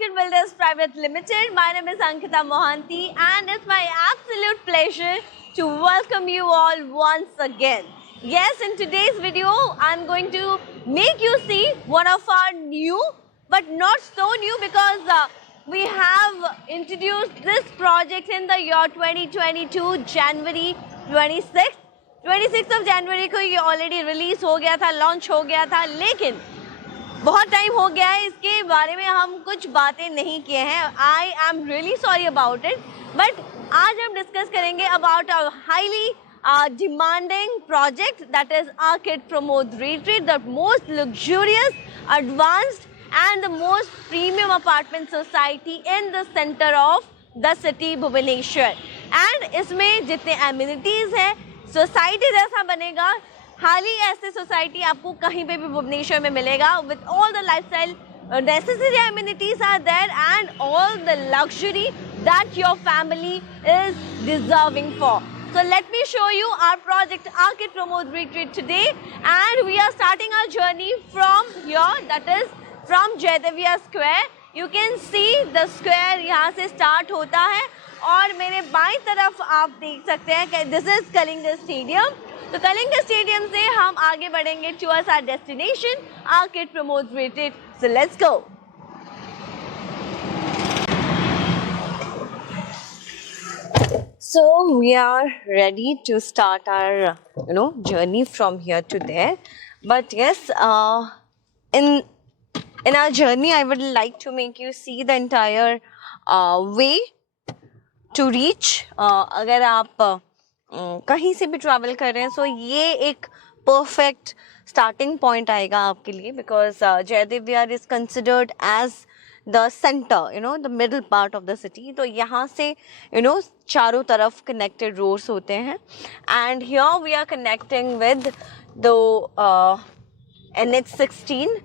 Orchid Builders Private Limited. My name is Ankita Mohanty and it's my absolute pleasure to welcome you all once again. Yes, in today's video, I'm going to make you see one of our new, but not so new because we have introduced this project in the year 2022, January 26th. 26th of January को ये already release हो गया था, launch हो गया था, लेकिन बहुत टाइम हो गया है, इसके बारे में हम कुछ बातें नहीं किए हैं. I am really sorry about it, but आज हम डिस्कस करेंगे about a highly demanding project, that is Orchid Pramod Retreat, the most luxurious, advanced and the most premium apartment society in the center of the city Bhubaneswar. And इसमें जितने amenities हैं, society जैसा बनेगा. हाल ही ऐसे society आपको कहीं पे भी भुवनेश्वर में मिलेगा. With all the lifestyle necessary amenities are there and all the luxury that your family is deserving for. So let me show you our project Orchid Pramod Retreat today, and we are starting our journey from here, that is from Jayadevia Square. You can see the square यहाँ से start होता है और मेरे बाईं तरफ आप देख सकते हैं कि this is Kalinga Stadium. तो कलिंगा स्टेडियम से हम आगे बढ़ेंगे towards our destination, Orchid Pramod Retreat. So let's go. So we are ready to start our, journey from here to there. But yes, in our journey, I would like to make you see the entire way to reach. अगर आप कहीं से भी travel कर रहे हैं, सो ये एक परफेक्ट स्टार्टिंग पॉइंट आएगा आपके लिए, because Jaydev Vihar is considered as the centre, the middle part of the city. तो यहाँ से चारों तरफ कनेक्टेड रोड्स होते हैं, and here we are connecting with the NH16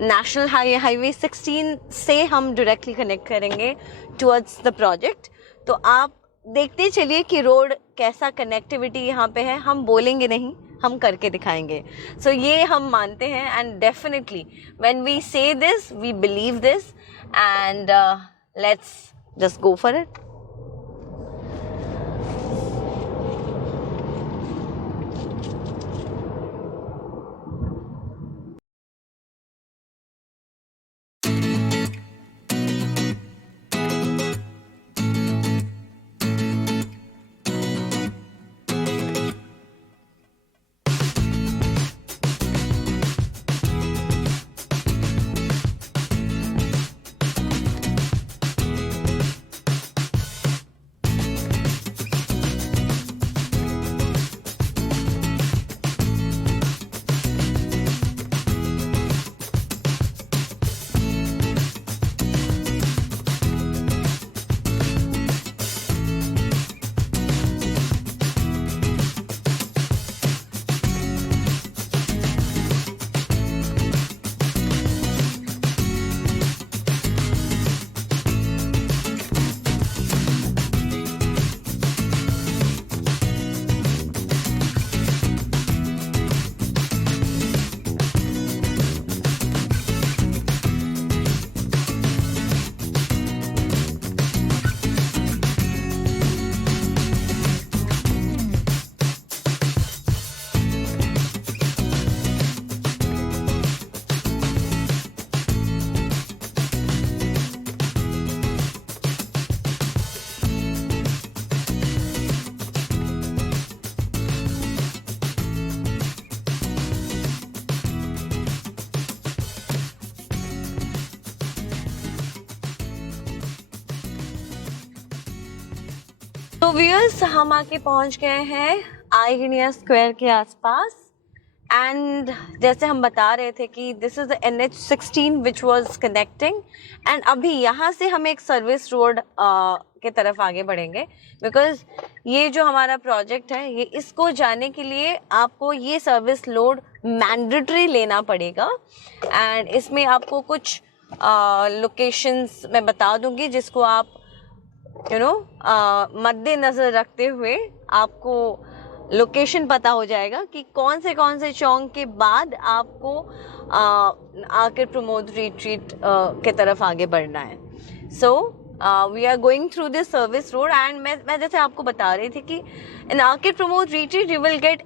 national highway 16 से हम डायरेक्टली कनेक्ट करेंगे टुवर्ड्स द प्रोजेक्ट. तो आप देखते चलिए कि रोड कैसा कनेक्टिविटी यहाँ पे है. हम बोलेंगे नहीं, हम करके दिखाएंगे. सो ये हम मानते हैं, and definitely when we say this we believe this, and let's just go for it. तो व्यूअर्स, हम आके पहुंच गए हैं आइगिनिया स्क्वायर के आसपास, एंड जैसे हम बता रहे थे कि this is the NH16 which was connecting, and अभी यहाँ से हम एक सर्विस रोड के तरफ आगे बढ़ेंगे, बिकॉज ये जो हमारा प्रोजेक्ट है, ये इसको जाने के लिए आपको ये सर्विस रोड मैंडेटरी लेना पड़ेगा. एंड इसमें आपको कुछ लोकेशंस मैं बता दूंगी जिसको आप मद्देनजर रखते हुए आपको लोकेशन पता हो जाएगा कि कौन से चौक के बाद आपको ऑर्किड प्रमोद रिट्रीट के तरफ आगे बढ़ना है. So we are going through this service road and मैं जैसे आपको बता रही थी कि in Arcade Pramod Retreat you will get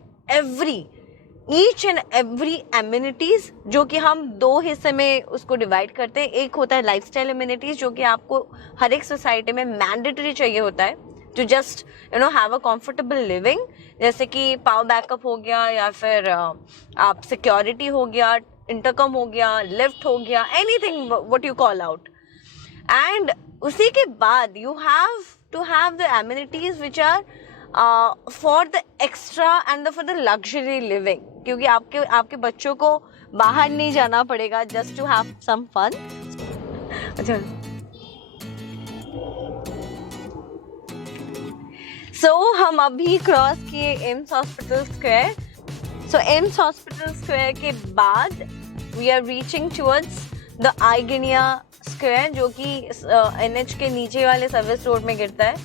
each and every amenities, जो कि हम दो हिस्से में उसको डिवाइड करते हैं. एक होता है लाइफस्टाइल एमिनिटीज जो कि आपको हर एक सोसाइटी में मैंडेटरी चाहिए होता है to just have a comfortable living, जैसे कि पावर बैकअप हो गया या फिर आप सिक्योरिटी हो गया, इंटरकम हो गया, लिफ्ट हो गया, anything what you call out. And उसी के बाद you have to have the amenities which are for the extra and for the luxury living, क्योंकि आपके बच्चों को बाहर नहीं जाना पड़ेगा just to have some fun. अच्छा, सो हम अभी क्रॉस किए AIIMS hospital square. So AIIMS hospital square के बाद we are reaching towards the आइगिनिया स्क्वायर, जो कि NH के नीचे वाले सर्विस रोड में गिरता है.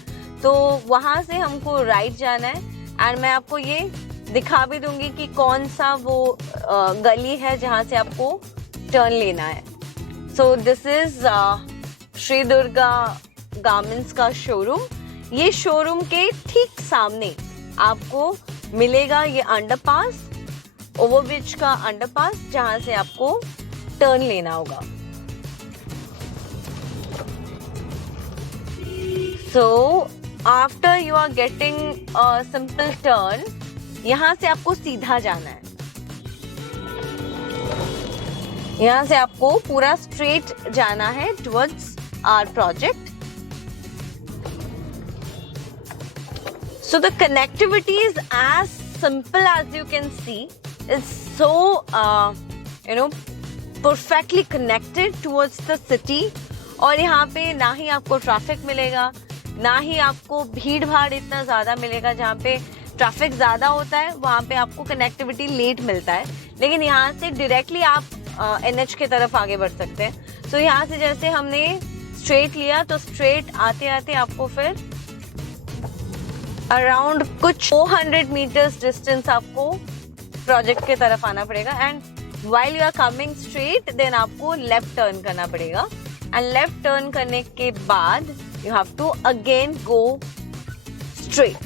तो वहाँ से हमको राइट जाना है एंड मैं आपको ये दिखा भी दूंगी कि कौन सा वो गली है जहाँ से आपको टर्न लेना है. सो this is Shri Durga garments का शोरूम. ये शोरूम के ठीक सामने आपको मिलेगा ये अंडरपास, ओवरब्रिज का अंडरपास, जहाँ से आपको टर्न लेना होगा. So after you are getting a simple turn, यहाँ से आपको सीधा जाना है. यहाँ से आपको पूरा स्ट्रेट जाना है towards our project. So the connectivity is as simple as you can see. It's so perfectly connected towards the city. और यहाँ पे ना ही आपको ट्रैफिक मिलेगा, ना ही आपको भीड़ भाड़ इतना ज़्यादा मिलेगा. जहाँ पे ट्रैफिक ज़्यादा होता है वहाँ पे आपको कनेक्टिविटी लेट मिलता है, लेकिन यहाँ से डायरेक्टली आप NH के तरफ आगे बढ़ सकते हैं. सो यहाँ से जैसे हमने स्ट्रेट लिया तो स्ट्रेट आते आते आपको फिर अराउंड कुछ 400 मीटर्स डिस्टेंस आपको प्रोजेक्ट के तरफ आना पड़ेगा. And while you are coming straight then आपको लेफ्ट टर्न करना पड़ेगा. एंड लेफ्ट टर्न करने के बाद you have to again go straight.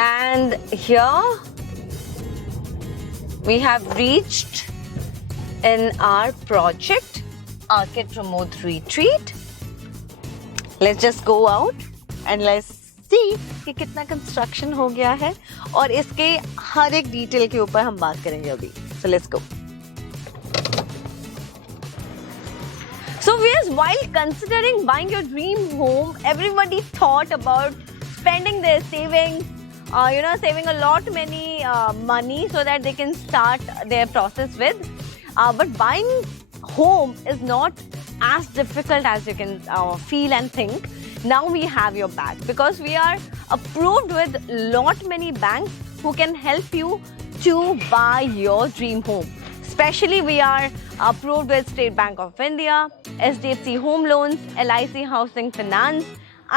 And here we have reached in our project Arcade Pramod Retreat. Let's just go out and let's see कि कितना construction हो गया है और इसके हर एक डिटेल के ऊपर हम बात करेंगे अभी. So let's go. So viewers, while considering buying your dream home, everybody thought about spending their savings, saving a lot many money so that they can start their process with. But buying home is not as difficult as you can feel and think. Now we have your back because we are approved with lot many banks who can help you to buy your dream home. Especially we are approved with State Bank of India, SDFC Home Loans, LIC Housing Finance,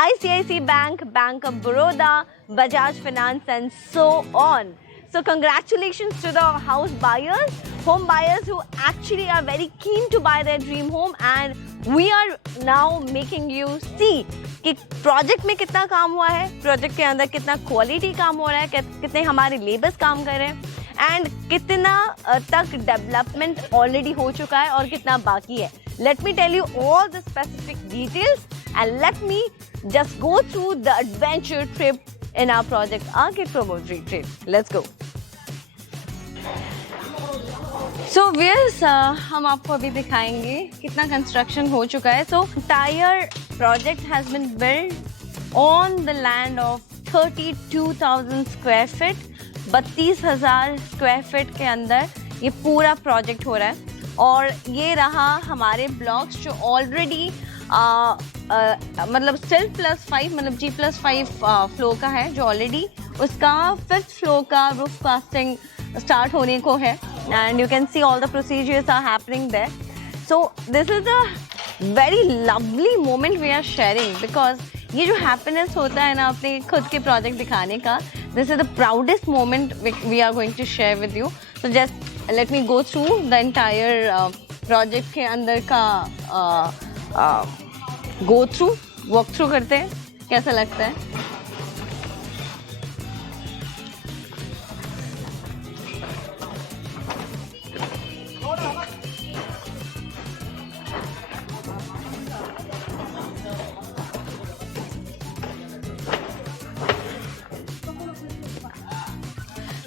ICICI Bank, Bank of Baroda, Bajaj Finance and so on. So congratulations to the house buyers, home buyers who actually are very keen to buy their dream home, and we are now making you see कि project में कितना काम हुआ है, project के अंदर कितना quality काम हो रहा है, कितने हमारे लेबर्स काम कर रहे हैं एंड कितना तक डेवलपमेंट ऑलरेडी हो चुका है और कितना बाकी है. Let me tell you all the specific details and let me just go through the adventure trip in our project Arcade Pramod Retreat. Let's go. So viewers, हम आपको अभी दिखाएंगे कितना कंस्ट्रक्शन हो चुका है. So entire project has been built on the land of 32,000 square feet. 32,000 square feet के अंदर ये पूरा प्रोजेक्ट हो रहा है और ये रहा हमारे ब्लॉक्स जो ऑलरेडी मतलब स्टिल +5 मतलब G+5 फ्लोर का है, जो ऑलरेडी उसका 5th फ्लोर का रूफ कास्टिंग स्टार्ट होने को है and you can see all the procedures are happening there. So this is a very lovely moment we are sharing because ये जो हैप्पीनेस होता है ना अपने खुद के प्रोजेक्ट दिखाने का, this is the proudest moment we are going to share with you. So just let me go through the entire project के अंदर का गो थ्रू, वॉक थ्रू करते हैं. कैसा लगता है?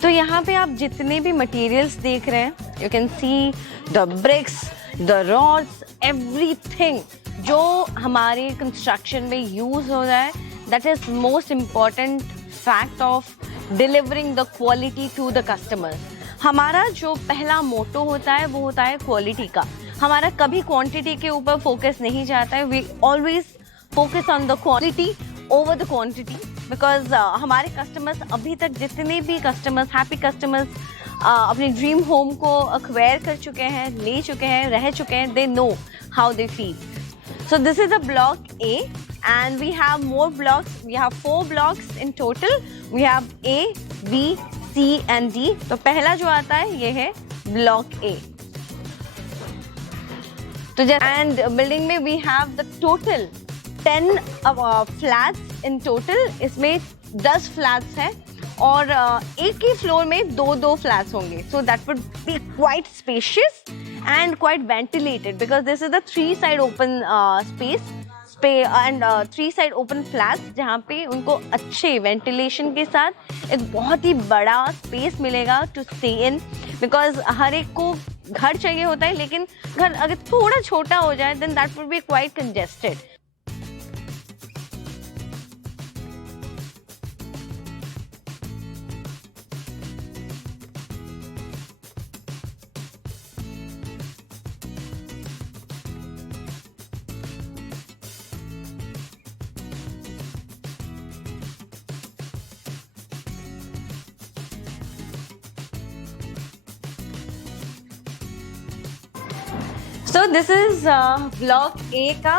तो यहाँ पे आप जितने भी मटेरियल्स देख रहे हैं, you can see the bricks, the rods, everything जो हमारे कंस्ट्रक्शन में यूज हो रहा है. That is most important fact of delivering the quality to the customer. हमारा जो पहला मोटो होता है वो होता है क्वालिटी का. हमारा कभी क्वांटिटी के ऊपर फोकस नहीं जाता है. We always focus on the quality over the quantity, because हमारे कस्टमर्स, अभी तक जितने भी कस्टमर्स, हैप्पी कस्टमर्स अपने ड्रीम होम को एक्वायर कर चुके हैं, ले चुके हैं, रह चुके हैं, they know how they feel. So this is the block A and we have more blocks. We have 4 blocks in total. We have A, B, C and D. तो पहला जो आता है ये है ब्लॉक A. तो and बिल्डिंग में we have the total 10 flats in total. इसमें 10 फ्लैट्स हैं और एक ही फ्लोर में 2 फ्लैट्स होंगे. So that would be quite spacious and quite ventilated, because this is the 3 side open space and 3 side open flats, जहाँ पे उनको अच्छे वेंटिलेशन के साथ एक बहुत ही बड़ा स्पेस मिलेगा टू स्टे इन. बिकॉज हर एक को घर चाहिए होता है, लेकिन घर अगर थोड़ा छोटा हो जाए then that would be quite congested. So this is block A का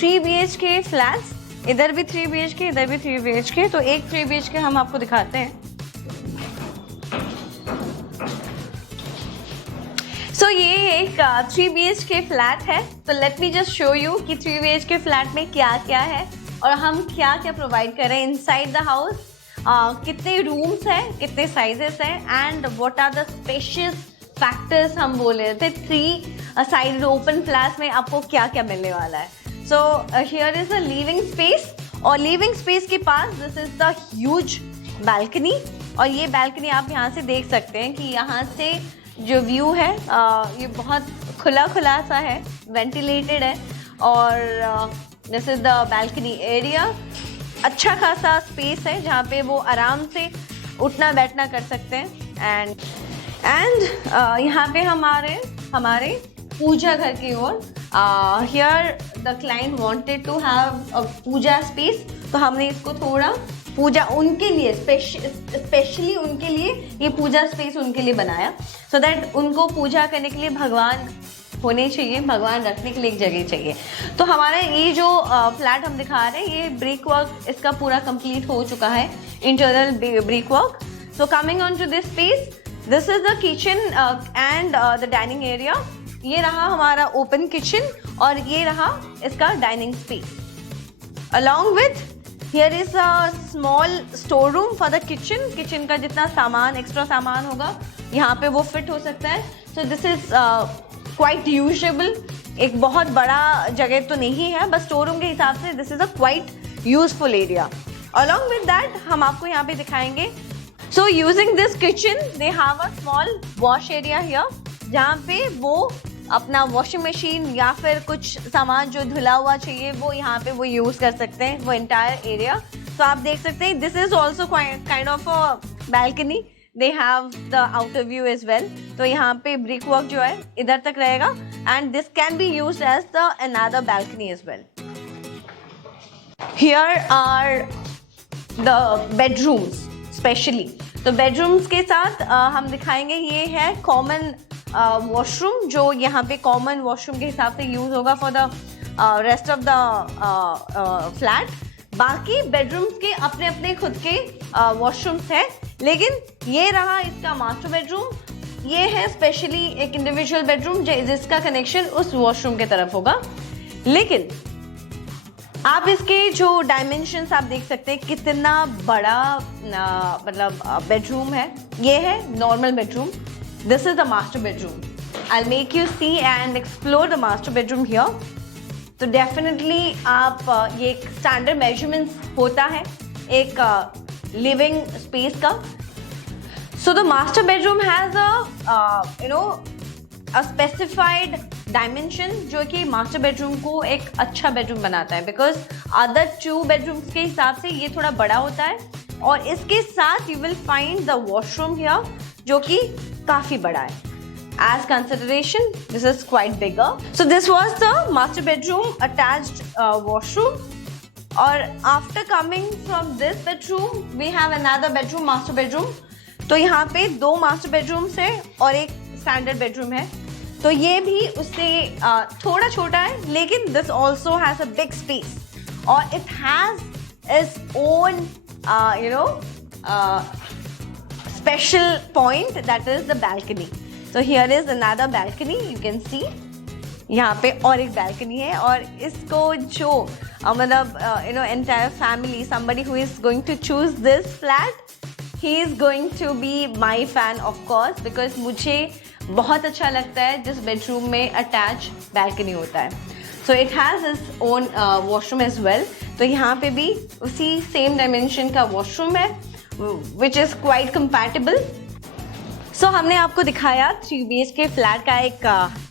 3 BHK फ्लैट्स. इधर भी 3 BHK, इधर भी 3 BHK. तो एक 3 BHK हम आपको दिखाते हैं. सो ये एक 3 BHK फ्लैट है. तो let me just show you कि 3 BHK फ्लैट में क्या क्या है और हम क्या क्या प्रोवाइड कर रहे हैं इनसाइड द हाउस. कितने रूम्स हैं, कितने साइजेस हैं and what are the spacious factors हम बोल रहे थे. 3 साइड ओपन फ्लैट्स में आपको क्या क्या मिलने वाला है. So here is the living space और लिविंग स्पेस के पास this is the huge balcony. और ये बालकनी आप यहाँ से देख सकते हैं कि यहाँ से जो व्यू है ये बहुत खुला खुला सा है, वेंटिलेटेड है. और this is the balcony area. अच्छा खासा स्पेस है जहाँ पे वो आराम से उठना बैठना कर सकते हैं. एंड यहाँ पे हमारे पूजा घर की ओर, here the client wanted to have a puja space. तो हमने इसको थोड़ा पूजा उनके लिए स्पेशली उनके लिए ये पूजा स्पेस उनके लिए बनाया, सो दैट उनको पूजा करने के लिए भगवान होने चाहिए, भगवान रखने के लिए एक जगह चाहिए. तो हमारा ये जो फ्लैट हम दिखा रहे हैं, ये ब्रिक वर्क इसका पूरा कंप्लीट हो चुका है, internal brick work. So coming on to this space, this is the kitchen and the dining area. ये रहा हमारा ओपन किचन और ये रहा इसका dining space. Along with here is a small store room for the kitchen. Kitchen का जितना सामान, एक्स्ट्रा सामान होगा यहाँ पे वो फिट हो सकता है. सो दिस इज क्वाइट यूजेबल. एक बहुत बड़ा जगह तो नहीं है, बस स्टोर रूम के हिसाब से this is a quite useful area. Along with that हम आपको यहाँ पे दिखाएंगे. So using this kitchen they have a small wash area here, जहाँ पे वो अपना वॉशिंग मशीन या फिर कुछ सामान जो धुला हुआ चाहिए वो यहाँ पे वो यूज़ कर सकते हैं, वो एंटायर एरिया. तो आप देख सकते हैं this is also kind of a balcony. They have the outer view as well. तो यहाँ पे ब्रिक वर्क जो है इधर तक रहेगा and this can be used as the another balcony as well. Here are the bedrooms specially. तो bedrooms के साथ हम दिखाएंगे, ये है कॉमन वॉशरूम जो यहाँ पे कॉमन वॉशरूम के हिसाब से यूज़ होगा for the rest of the flat. बाकी बेडरूम्स के अपने अपने खुद के वॉशरूम्स है, लेकिन ये रहा इसका मास्टर बेडरूम। ये है स्पेशली एक इंडिविजुअल बेडरूम जिसका कनेक्शन उस वॉशरूम के तरफ होगा। लेकिन आप इसके जो डायमेंशंस आप देख सकते हैं कितना बड़ा मतलब बेडरूम है। ये है normal bedroom, this is the master bedroom. I make you see and explore the master bedroom here. तो डेफिनेटली आप ये एक स्टैंडर्ड मेजरमेंट्स होता है एक लिविंग स्पेस का। So the master bedroom has a specified dimension जो कि मास्टर बेडरूम को एक अच्छा बेडरूम बनाता है, बिकॉज अदर 2 बेडरूम्स के हिसाब से ये थोड़ा बड़ा होता है। और इसके साथ you will find the washroom here जो कि काफ़ी बड़ा है। As consideration, this is quite bigger. So this was the master bedroom attached washroom. और after coming from this bedroom, we have another bedroom, master bedroom. तो यहाँ पे 2 master bedrooms है और एक standard bedroom है। तो ये भी उससे थोड़ा छोटा है, लेकिन this also has a big space और it has its own special point, that is the balcony. So here is another balcony, you can see. यहाँ पे और एक balcony है और इसको जो मतलब entire family, somebody who is going to choose this flat, he is going to be my fan of course, because मुझे बहुत अच्छा लगता है जिस bedroom में attach balcony होता है। So it has its own washroom as well. तो यहाँ पे भी उसी same dimension का washroom है, which is quite compatible. सो हमने आपको दिखाया 3 BHK फ्लैट का एक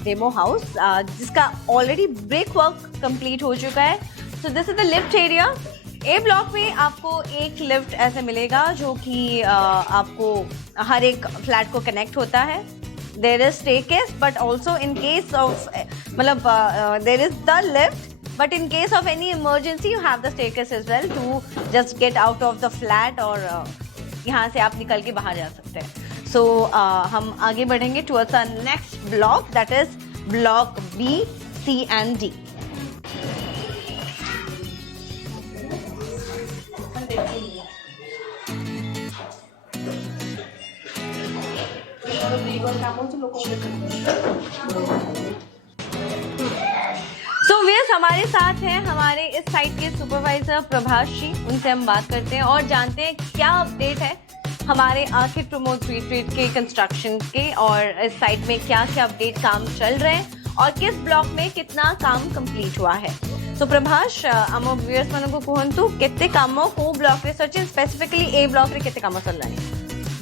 डेमो हाउस जिसका ऑलरेडी ब्रिक वर्क कंप्लीट हो चुका है। सो this is the lift area. A block में आपको एक लिफ्ट ऐसे मिलेगा जो कि आपको हर एक फ्लैट को कनेक्ट होता है। There is staircase but also in case of मतलब there is the lift but in case of any emergency you have the staircase as well to just get out of the flat और यहाँ से आप निकल के बाहर जा सकते हैं। So हम आगे बढ़ेंगे towards our next block, that is block B, C and D. So viewers, हमारे साथ हैं हमारे इस साइट के सुपरवाइजर प्रभाष जी। उनसे हम बात करते हैं और जानते हैं क्या अपडेट है हमारे आर्किड प्रमोद रिट्रीट के कंस्ट्रक्शन के और इस साइट में क्या क्या अपडेट काम चल रहे हैं और किस ब्लॉक में कितना काम कंप्लीट हुआ है। तो प्रभाष आम व्यूअर्स मानक कहतु केते काम को ब्लॉक रे सचिन स्पेसिफिकली ए ब्लॉक रे केते काम चललानी।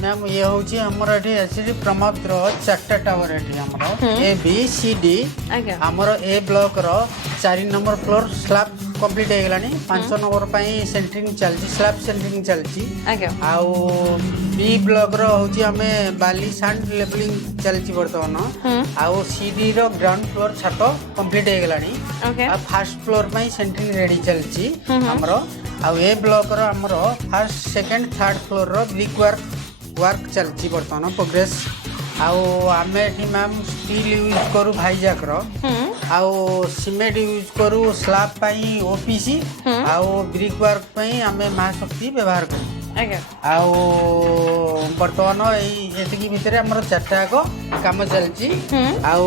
मैम ये होची हमर एठी एचडी प्रमोद रो 4टा टावर एठी हमर ए बी सी डी हमर ए ब्लॉक रो 4 नंबर फ्लोर स्लैब कंप्लीट हो गलानी 500 नंबर पई सेंटरिंग चलची स्लैब सेंटरिंग चलची आउ बी ब्लॉक रो होची हमें बाली सैंड लेवलिंग चलची वर्तमान आउ सी डी रो ग्राउंड फ्लोर छत कंप्लीट हो गलानी आ फर्स्ट फ्लोर पई सेंटरिंग रेडी चलची हमरो आउ ए ब्लॉक रो हमरो फर्स्ट सेकंड थर्ड फ्लोर रो ब्रिक वर्क चलची बर्तमान प्रोग्रेस आउ आमे एठी मैम स्टील यूज करू भाईजाक रो आउ सीमेंट यूज करू स्लैब पई ओपीसी आउ ब्रिक वर्क पई आमे महाशक्ति व्यवहार करू आउ बर्तमान एतिकी भितर हमर 4टा को काम चलची आउ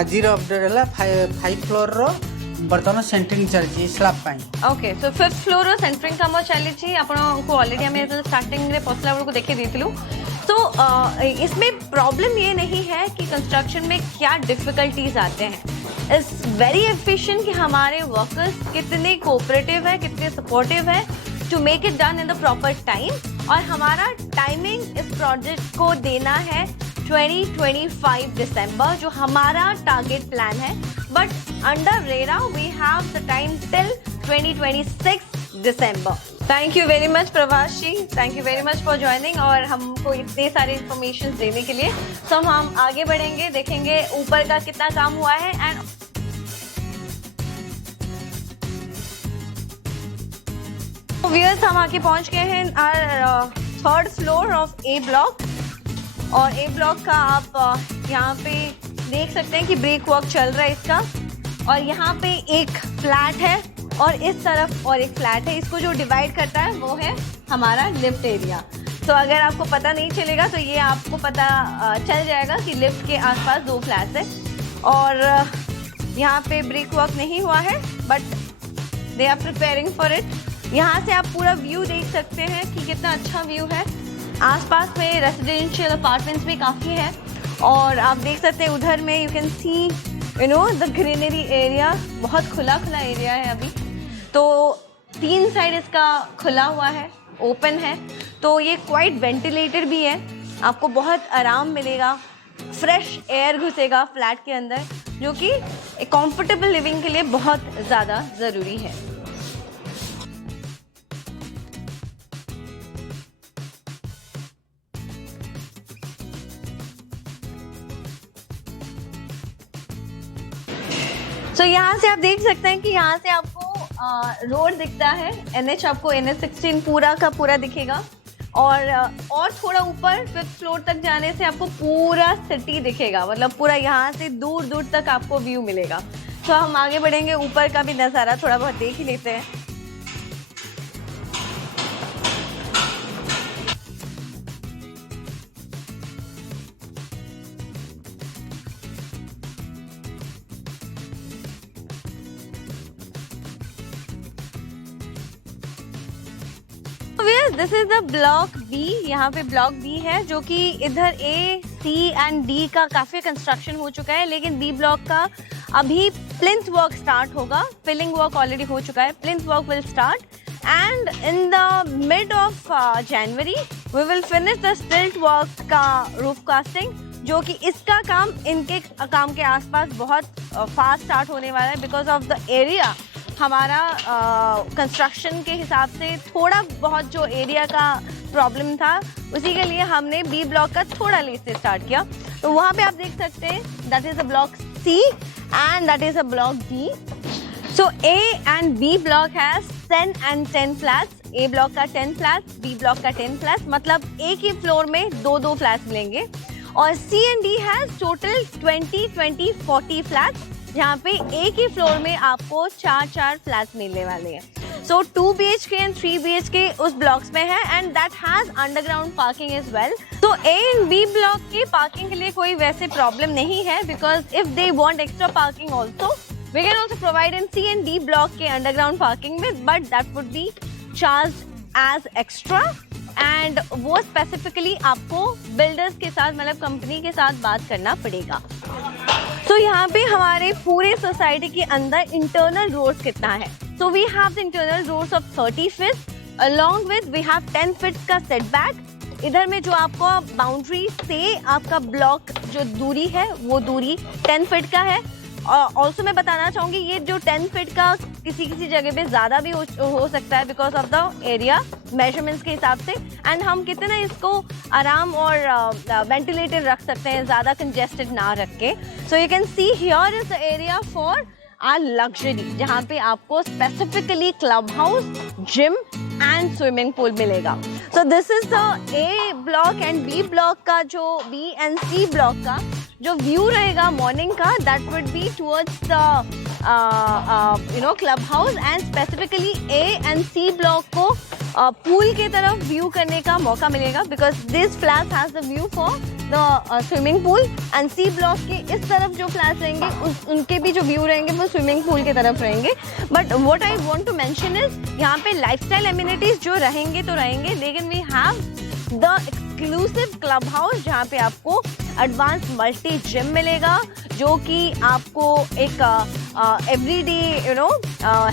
आजिर अपडेट हला 5 फ्लोर रो बर्तमान सेंटरिंग चलची स्लैब पई। ओके सो 5th फ्लोर रो सेंटरिंग काम चलची आपन को ऑलरेडी हमें स्टार्टिंग रे पसला को देखे देथिलु। तो इसमें प्रॉब्लम ये नहीं है कि कंस्ट्रक्शन में क्या डिफिकल्टीज आते हैं। इट्स वेरी एफिशिएंट कि हमारे वर्कर्स कितने कोऑपरेटिव है कितने सपोर्टिव है to make it done in the proper time. और हमारा टाइमिंग इस प्रोजेक्ट को देना है 2025 दिसंबर जो हमारा टारगेट प्लान है, but under RERA we have the time till 2026 December. Thank you very much Prabhash ji, thank you very much for joining और हमको इतने सारे इन्फॉर्मेशन देने के लिए। तो हम आगे बढ़ेंगे, देखेंगे ऊपर का कितना काम हुआ है। एंड व्यूअर्स हम आके पहुंच गए हैं 3rd floor of A block और ए ब्लॉक का आप यहाँ पे देख सकते हैं कि ब्रेक वर्क चल रहा है इसका। और यहाँ पे एक फ्लैट है और इस तरफ और एक फ्लैट है। इसको जो डिवाइड करता है वो है हमारा लिफ्ट एरिया। तो अगर आपको पता नहीं चलेगा तो ये आपको पता चल जाएगा कि लिफ्ट के आसपास 2 फ्लैट्स है। और यहाँ पे ब्रिक वर्क नहीं हुआ है but they are preparing for it. यहाँ से आप पूरा व्यू देख सकते हैं कि कितना अच्छा व्यू है। आसपास में रेजिडेंशियल अपार्टमेंट्स भी काफ़ी है और आप देख सकते हैं उधर में you can see the greenery area. बहुत खुला एरिया है अभी तो 3 साइड इसका खुला हुआ है, ओपन है, तो ये क्वाइट वेंटिलेटेड भी है। आपको बहुत आराम मिलेगा, फ्रेश एयर घुसेगा फ्लैट के अंदर, जो कि एक कंफर्टेबल लिविंग के लिए बहुत ज़्यादा ज़रूरी है। तो यहाँ से आप देख सकते हैं कि यहाँ से आपको रोड दिखता है, NH आपको NH16 पूरा का पूरा दिखेगा और थोड़ा ऊपर 5th फ्लोर तक जाने से आपको पूरा सिटी दिखेगा, मतलब पूरा यहाँ से दूर दूर तक आपको व्यू मिलेगा। तो हम आगे बढ़ेंगे, ऊपर का भी नज़ारा थोड़ा बहुत देख ही लेते हैं। This is the block B. यहाँ पे ब्लॉक बी है जो कि इधर A, C एंड D का काफ़ी कंस्ट्रक्शन हो चुका है, लेकिन बी ब्लॉक का अभी प्लिंथ वर्क स्टार्ट होगा। फिलिंग वर्क ऑलरेडी हो चुका है, plinth work will start and in the mid of January we will finish the stilt work का रूफ कास्टिंग, जो कि इसका काम इनके काम के आसपास बहुत फास्ट स्टार्ट होने वाला है। बिकॉज ऑफ द एरिया हमारा कंस्ट्रक्शन के हिसाब से थोड़ा बहुत जो एरिया का प्रॉब्लम था, उसी के लिए हमने बी ब्लॉक का थोड़ा लेट से स्टार्ट किया। तो वहाँ पे आप देख सकते हैं that is a block C and that is a block D। So A and B block has 10 and 10 flats. A block का 10 फ्लैट्स, B ब्लॉक का 10 फ्लैट्स, मतलब एक ही फ्लोर में 2-2 फ्लैट्स मिलेंगे। और C and D has total 20-40 flats, जहाँ पे एक ही फ्लोर में आपको 4 फ्लैट्स मिलने वाले हैं। सो 2 BHK एंड 3 BHK उस ब्लॉक्स में है and that has underground parking as well. तो A एंड B ब्लॉक की पार्किंग के लिए कोई वैसे प्रॉब्लम नहीं है, because if they want extra parking also we can also provide in C and D block के अंडरग्राउंड पार्किंग में, but that would be charge as extra and वो स्पेसिफिकली आपको बिल्डर्स के साथ, मतलब कंपनी के साथ बात करना पड़ेगा। तो यहाँ पे हमारे पूरे सोसाइटी के अंदर इंटरनल रोड्स कितना है? So we have the internal roads of 30 feet, along with we have 10 feet का सेटबैक। इधर में जो आपको बाउंड्री से आपका ब्लॉक जो दूरी है वो दूरी 10 फीट का है। और ऑल्सो मैं बताना चाहूँगी ये जो 10 फीट का किसी जगह पे ज़्यादा भी हो सकता है because of the area measurements के हिसाब से, एंड हम कितना इसको आराम और वेंटिलेटेड रख सकते हैं, ज़्यादा कंजेस्टेड ना रख के। So you can see here is the area for our luxury, जहाँ पे आपको specifically club house, gym and swimming pool मिलेगा। So this is the A block and B block का जो B एंड C ब्लॉक का जो view रहेगा morning का, that would be towards the club house and specifically A and C block को pool के तरफ व्यू करने का मौका मिलेगा, because this flat has the view for the swimming pool and C block के इस तरफ जो फ्लैट्स रहेंगे उनके भी जो व्यू रहेंगे वो स्विमिंग पूल की तरफ रहेंगे। But what I want to mention is यहाँ पे लाइफस्टाइल एमिनिटीज जो रहेंगे तो रहेंगे, लेकिन we have the exclusive club house जहाँ पे आपको एडवांस मल्टी जिम मिलेगा, जो कि आपको एक एवरीडे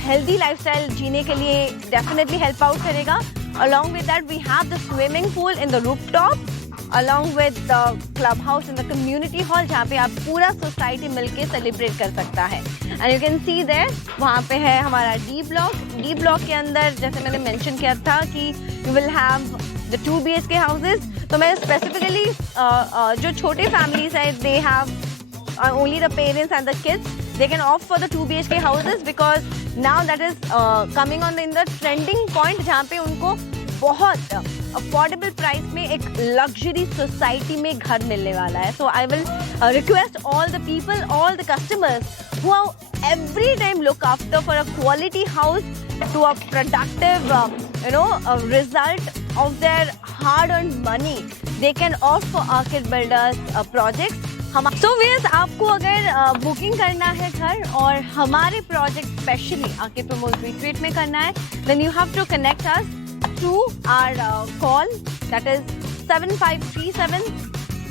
हेल्दी लाइफस्टाइल जीने के लिए डेफिनेटली हेल्प आउट करेगा। Along with that we have the swimming pool in the rooftop along with the club house in the community hall, जहाँ पे आप पूरा सोसाइटी मिलके सेलिब्रेट कर सकता है। And you can see there वहाँ पे है हमारा D ब्लॉक। D ब्लॉक के अंदर जैसे मैंने मेंशन किया था कि you will have the 2 BHK houses. तो मैं स्पेसिफिकली जो छोटे फैमिलीज है they have only the parents and the kids, they can opt for the 2 BHK houses because now that is coming on in the trending point, जहाँ पे उनको बहुत affordable price में एक लग्जरी सोसाइटी में घर मिलने वाला है। So I will request all the people, all the customers who are every time look after for a quality house to a productive, a result of their hard-earned money, they can opt for Arcade Builders projects. So viewers, आपको अगर booking करना है घर और हमारे project specially Arcade Promos Retreat में करना है, then you have to connect us to our call, that is 7537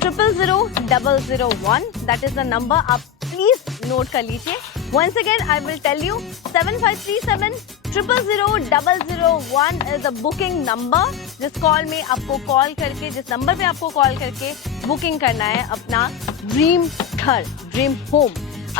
000 001. That is the number. आप प्लीज नोट कर लीजिए. Once again, I will tell you 7537 000 001 is the booking number. जिस call में आपको call करके, जिस नंबर पे आपको कॉल करके बुकिंग करना है अपना ड्रीम घर, dream home.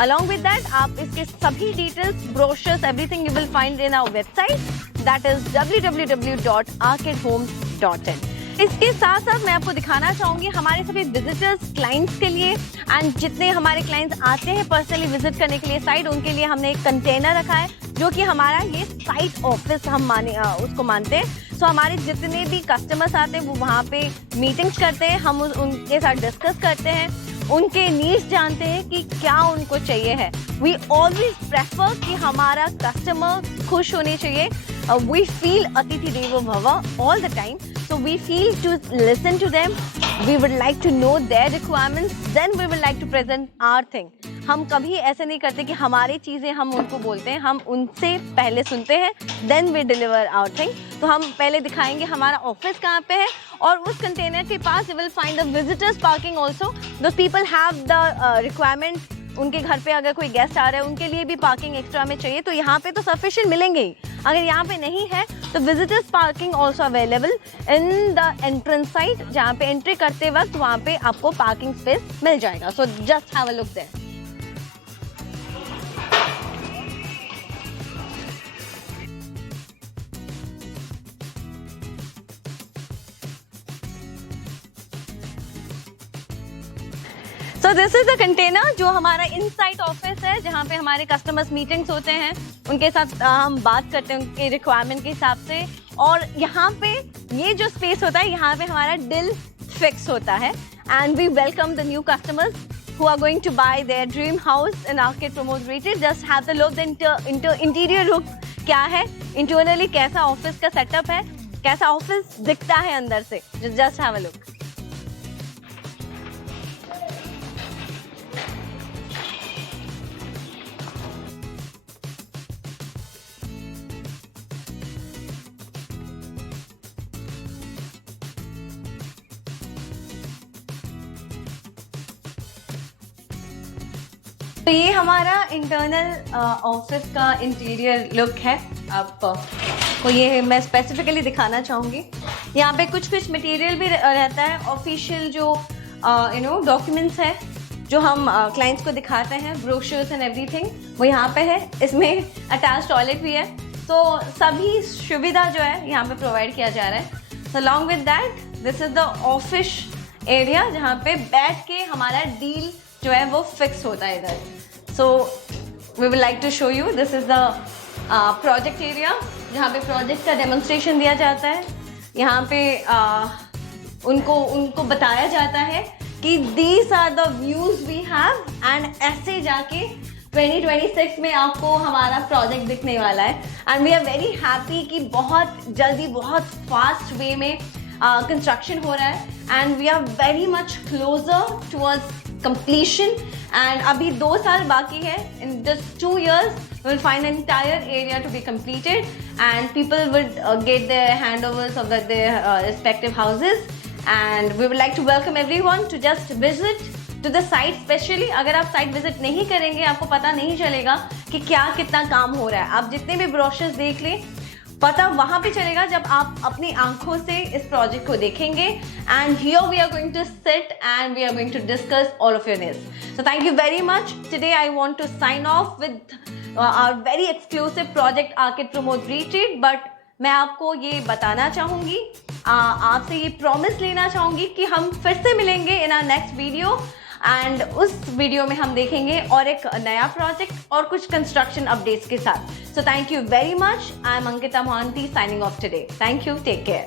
Along with that, आप इसके सभी details, brochures, everything you will find in our website, that is www.arcadehomes.in. इसके साथ साथ मैं आपको दिखाना चाहूँगी हमारे सभी विजिटर्स, क्लाइंट्स के लिए, एंड जितने हमारे क्लाइंट्स आते हैं पर्सनली विजिट करने के लिए साइट, उनके लिए हमने एक कंटेनर रखा है जो कि हमारा ये साइट ऑफिस हम उसको मानते हैं. सो हमारे जितने भी कस्टमर्स आते हैं वो वहाँ पे मीटिंग्स करते हैं, हम उनके साथ डिस्कस करते हैं, उनके नीड्स जानते हैं कि क्या उनको चाहिए है. वी ऑलवेज प्रेफर कि हमारा कस्टमर खुश होने चाहिए. वी फील अतिथि देवो भव all the time. So we feel to listen to them. We would like to know their requirements. Then we would like to present our thing. हम कभी ऐसे नहीं करते कि हमारी चीज़ें हम उनको बोलते हैं, हम उनसे पहले सुनते हैं, then we deliver our thing. तो हम पहले दिखाएंगे हमारा ऑफिस कहाँ पे है, और उस कंटेनर के पास you will find the visitors parking also. Those people have the requirement. उनके घर पे अगर कोई गेस्ट आ रहा है उनके लिए भी पार्किंग एक्स्ट्रा में चाहिए, तो यहाँ पे तो सफिशिएंट मिलेंगे ही. अगर यहाँ पे नहीं है तो visitors parking also available in the entrance side. जहाँ पे एंट्री करते वक्त वहाँ पे आपको पार्किंग स्पेस मिल जाएगा. So just have a look there. So this is the container जो हमारा इनसाइड ऑफिस है, जहाँ पे हमारे कस्टमर्स मीटिंग्स होते हैं, उनके साथ हम बात करते हैं उनके रिक्वायरमेंट के हिसाब से. और यहाँ पे ये जो स्पेस होता है, यहाँ पे हमारा डील फिक्स होता है. And we welcome the new customers who are going to buy their dream house in Arcade Promos Retreat. Just have the look, the interior look क्या है, इंटरनली कैसा ऑफिस का सेटअप है, कैसा ऑफिस दिखता है अंदर से. Just have a look. तो ये हमारा इंटरनल ऑफिस का इंटीरियर लुक है. आपको ये मैं स्पेसिफिकली दिखाना चाहूँगी. यहाँ पे कुछ मटेरियल भी रहता है, ऑफिशियल जो डॉक्यूमेंट्स है जो हम क्लाइंट्स को दिखाते हैं, ब्रोशर्स एंड एवरीथिंग, वो यहाँ पे है. इसमें अटैच टॉयलेट भी है, तो सभी सुविधा जो है यहाँ पे प्रोवाइड किया जा रहा है. So along with that, this is the office area जहाँ पे बैठ के हमारा डील जो है वो फिक्स होता है इधर. So we will like to show you, this is the project area जहाँ पे प्रोजेक्ट का डेमोन्स्ट्रेशन दिया जाता है. यहाँ पे उनको बताया जाता है कि these are the views we have, and ऐसे जाके 2026 में आपको हमारा प्रोजेक्ट दिखने वाला है. And we are very happy कि बहुत जल्दी, बहुत फास्ट वे में कंस्ट्रक्शन हो रहा है, and we are very much closer towards completion. And अभी 2 साल बाकी है. In just 2 years we will find an entire area to be completed, and people would get their handovers of their respective houses. And we would like to welcome everyone to just visit to the site. Especially अगर आप site visit नहीं करेंगे आपको पता नहीं चलेगा कि क्या कितना काम हो रहा है. आप जितने भी ब्रोशर्स देख लें, पता वहाँ पे चलेगा जब आप अपनी आंखों से इस प्रोजेक्ट को देखेंगे. And here we are going to sit and we are going to discuss all of your needs. So thank you very much. Today I want to sign off with our very exclusive project Arcade Promos Retreat. But मैं आपको ये बताना चाहूँगी, आपसे ये promise लेना चाहूँगी कि हम फिर से मिलेंगे इन आवर नेक्स्ट वीडियो. एंड उस वीडियो में हम देखेंगे और एक नया प्रोजेक्ट और कुछ कंस्ट्रक्शन अपडेट्स के साथ. सो thank you very much. I am Ankita Mohanty signing off today. Thank you. Take care.